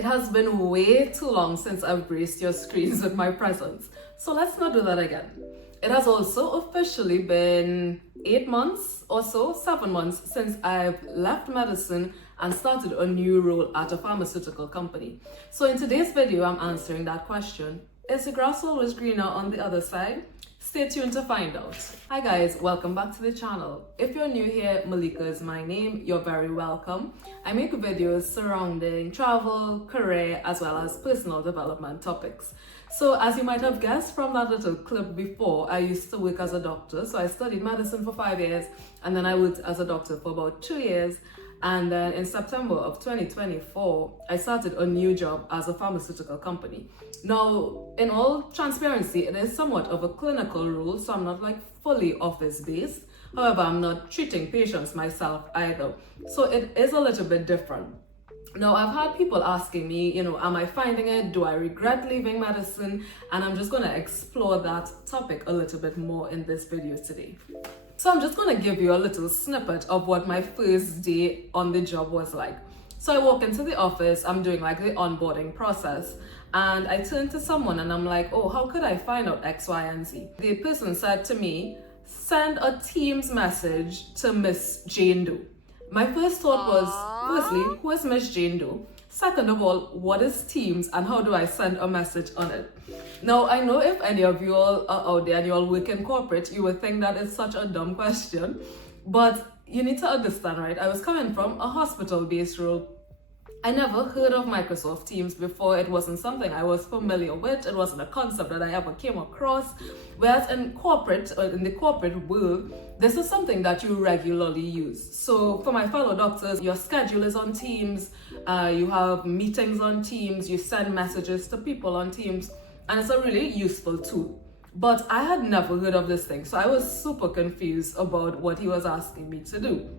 It has been way too long since I've graced your screens with my presence, so let's not do that again. It has also officially been 8 months or so, 7 months since I've left medicine and started a new role at a pharmaceutical company. So in today's video, I'm answering that question. Is the grass always greener on the other side? Stay tuned to find out. Hi guys, welcome back to the channel. If you're new here, Malika is my name. You're very welcome. I make videos surrounding travel, career, as well as personal development topics. So as you might have guessed from that little clip before, I used to work as a doctor. So I studied medicine for 5 years and then I worked as a doctor for about 2 years. And then in September of 2024, I started a new job as a pharmaceutical company. Now, in all transparency, it is somewhat of a clinical role, so I'm not like fully office-based. However, I'm not treating patients myself either. So it is a little bit different. Now, I've had people asking me, am I finding it? Do I regret leaving medicine? And I'm just going to explore that topic a little bit more in this video today. So I'm just going to give you a little snippet of what my first day on the job was like. So I walk into the office, I'm doing like the onboarding process, and I turn to someone and I'm like, oh, how could I find out X, Y, and Z? The person said to me, send a Teams message to Miss Jane Doe. My first thought was, firstly, who is Miss Jane Doe? Second of all, what is Teams and how do I send a message on it? Now, I know if any of you all are out there and you all work in corporate, you would think that is such a dumb question, but you need to understand, right? I was coming from a hospital-based role. I never heard of Microsoft Teams before. It wasn't something I was familiar with. It wasn't a concept that I ever came across. Whereas in corporate, or in the corporate world, this is something that you regularly use. So for my fellow doctors, your schedule is on Teams, you have meetings on Teams, you send messages to people on Teams, and it's a really useful tool. But I had never heard of this thing, so I was super confused about what he was asking me to do.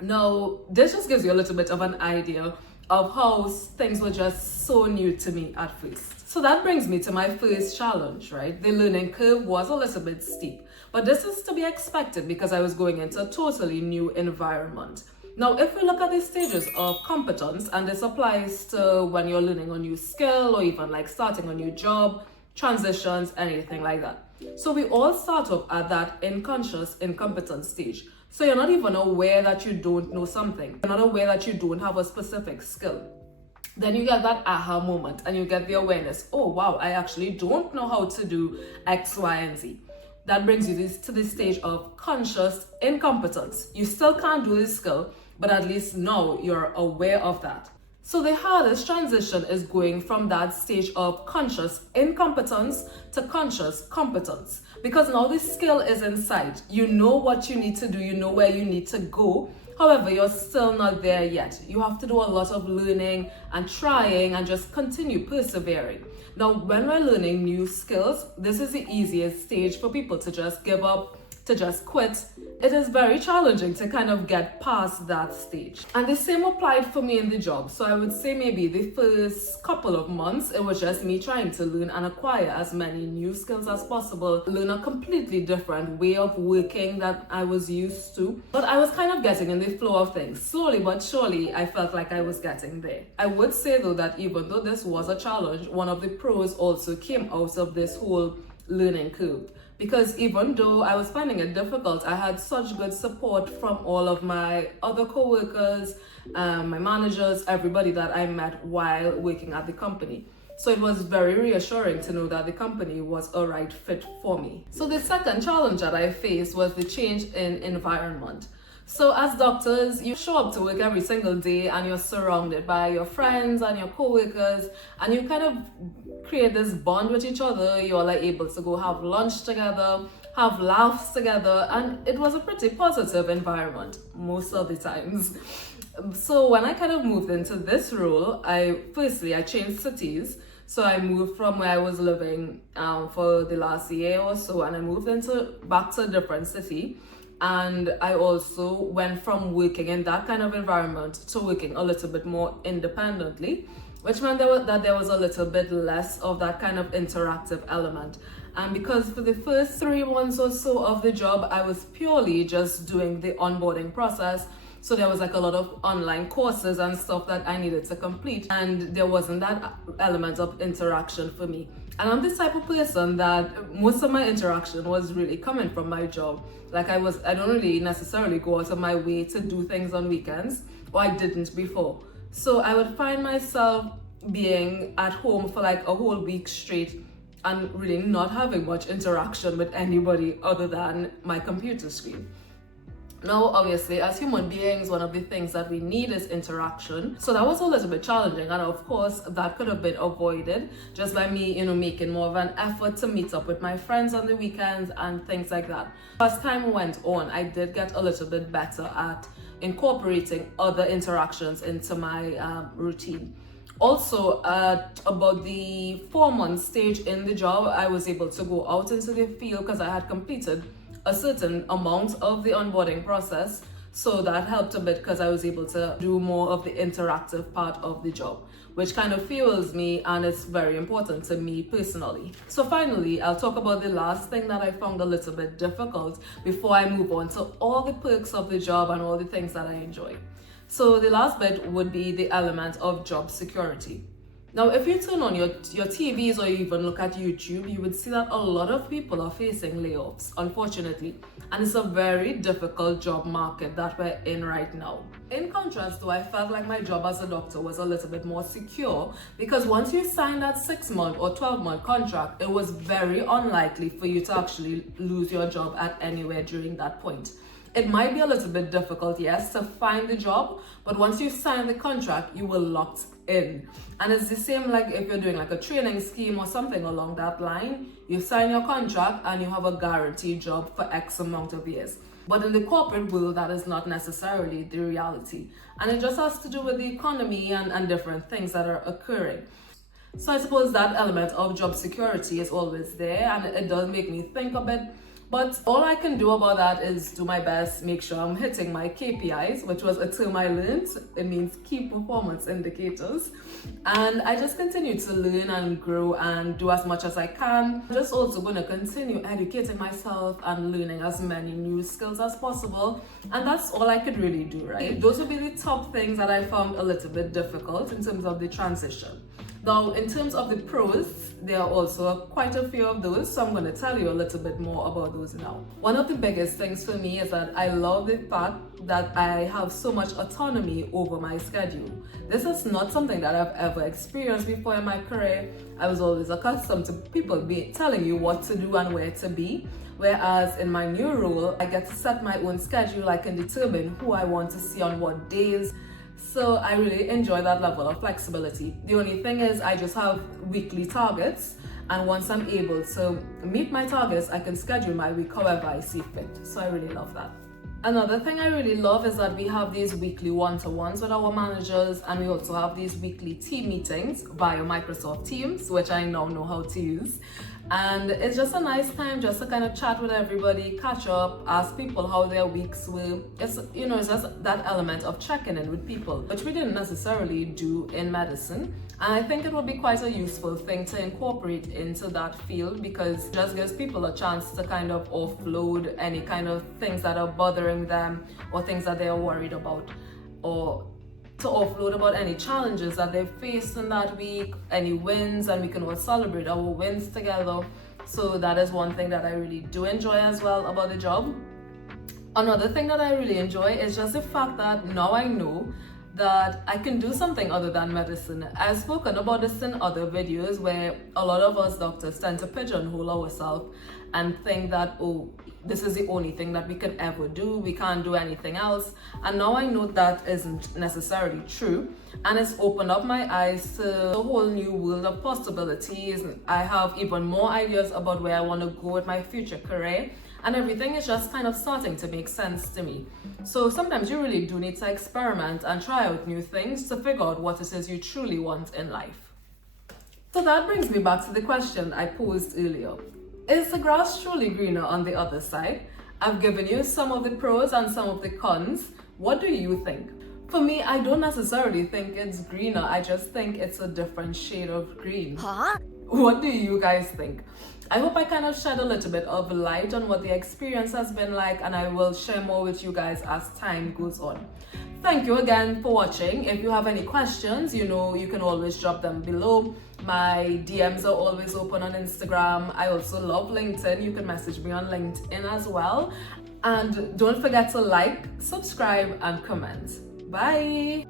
Now, this just gives you a little bit of an idea of how things were just so new to me at first. So that brings me to my first challenge, right? The learning curve was a little bit steep, but this is to be expected because I was going into a totally new environment. Now, if we look at the stages of competence, and this applies to when you're learning a new skill or even like starting a new job, transitions, anything like that. So we all start off at that unconscious incompetence stage. So you're not even aware that you don't know something. You're not aware that you don't have a specific skill. Then you get that aha moment and you get the awareness, oh wow, I actually don't know how to do X, Y, and Z. That brings you to this stage of conscious incompetence. You still can't do this skill, but at least now you're aware of that. So the hardest transition is going from that stage of conscious incompetence to conscious competence. Because now the skill is inside. You know what you need to do, you know where you need to go. However, you're still not there yet. You have to do a lot of learning and trying and just continue persevering. Now, when we're learning new skills, this is the easiest stage for people to just give up, to just quit. It is very challenging to kind of get past that stage. And the same applied for me in the job. So I would say maybe the first couple of months, it was just me trying to learn and acquire as many new skills as possible, learn a completely different way of working that I was used to. But I was kind of getting in the flow of things. Slowly but surely, I felt like I was getting there. I would say though that even though this was a challenge, one of the pros also came out of this whole learning curve. Because even though I was finding it difficult, I had such good support from all of my other co-workers, my managers, everybody that I met while working at the company. So it was very reassuring to know that the company was a right fit for me. So the second challenge that I faced was the change in environment. So as doctors, you show up to work every single day and you're surrounded by your friends and your co-workers, and you kind of create this bond with each other. You all are able to go have lunch together, have laughs together, and it was a pretty positive environment most of the times. So when I kind of moved into this role, I changed cities. So I moved from where I was living for the last year or so, and I moved back to a different city. And I also went from working in that kind of environment to working a little bit more independently, which meant that there was a little bit less of that kind of interactive element. And because for the first 3 months or so of the job, I was purely just doing the onboarding process, So there was like a lot of online courses and stuff that I needed to complete, and there wasn't that element of interaction for me. And I'm this type of person that most of my interaction was really coming from my job. Like I don't really necessarily go out of my way to do things on weekends, or I didn't before. So I would find myself being at home for like a whole week straight and really not having much interaction with anybody other than my computer screen. Now, obviously, as human beings, one of the things that we need is interaction. So that was a little bit challenging. And of course, that could have been avoided just by me, making more of an effort to meet up with my friends on the weekends and things like that. As time went on, I did get a little bit better at incorporating other interactions into my routine. Also, at about the 4-month stage in the job, I was able to go out into the field because I had completed a certain amount of the onboarding process. So that helped a bit because I was able to do more of the interactive part of the job, which kind of fuels me, and it's very important to me personally. So finally, I'll talk about the last thing that I found a little bit difficult before I move on to all the perks of the job and all the things that I enjoy. So the last bit would be the element of job security. Now, if you turn on your TVs or you even look at YouTube, you would see that a lot of people are facing layoffs, unfortunately. And it's a very difficult job market that we're in right now. In contrast, though, I felt like my job as a doctor was a little bit more secure, because once you sign that 6-month or 12-month contract, it was very unlikely for you to actually lose your job at anywhere during that point. It might be a little bit difficult, yes, to find the job, but once you sign the contract, you were locked in. And it's the same like if you're doing like a training scheme or something along that line. You sign your contract and you have a guaranteed job for X amount of years. But in the corporate world, that is not necessarily the reality. And it just has to do with the economy and different things that are occurring. So I suppose that element of job security is always there, and it does make me think a bit. But all I can do about that is do my best, make sure I'm hitting my KPIs, which was a term I learned. It means key performance indicators. And I just continue to learn and grow and do as much as I can. I'm just also going to continue educating myself and learning as many new skills as possible. And that's all I could really do, right? Those would be the top things that I found a little bit difficult in terms of the transition. Now, in terms of the pros, there are also quite a few of those, so I'm going to tell you a little bit more about those now. One of the biggest things for me is that I love the fact that I have so much autonomy over my schedule. This is not something that I've ever experienced before in my career. I was always accustomed to people telling you what to do and where to be. Whereas in my new role, I get to set my own schedule. I can determine who I want to see on what days. So I really enjoy that level of flexibility. The only thing is I just have weekly targets, and once I'm able to meet my targets, I can schedule my week however I see fit. So I really love that. Another thing I really love is that we have these weekly one-to-ones with our managers, and we also have these weekly team meetings via Microsoft Teams, which I now know how to use. And it's just a nice time just to kind of chat with everybody, catch up, ask people how their weeks were. It's just that element of checking in with people, which we didn't necessarily do in medicine. And I think it would be quite a useful thing to incorporate into that field, because it just gives people a chance to kind of offload any kind of things that are bothering them or things that they are worried about, or to offload about any challenges that they've faced in that week, any wins, and we can all celebrate our wins together. So that is one thing that I really do enjoy as well about the job. Another thing that I really enjoy is just the fact that now I know that I can do something other than medicine. I've spoken about this in other videos where a lot of us doctors tend to pigeonhole ourselves and think that, oh, this is the only thing that we could ever do, we can't do anything else. And now I know that isn't necessarily true, and it's opened up my eyes to a whole new world of possibilities. I have even more ideas about where I want to go with my future career, and everything is just kind of starting to make sense to me. So sometimes you really do need to experiment and try out new things to figure out what it is you truly want in life. So that brings me back to the question I posed earlier. Is the grass truly greener on the other side? I've given you some of the pros and some of the cons. What do you think? For me, I don't necessarily think it's greener. I just think it's a different shade of green. Huh? What do you guys think? I hope I kind of shed a little bit of light on what the experience has been like, and I will share more with you guys as time goes on. Thank you again for watching. If you have any questions, you know, you can always drop them below. My DMs are always open on Instagram. I also love LinkedIn. You can message me on LinkedIn as well. And don't forget to like, subscribe, and comment. Bye.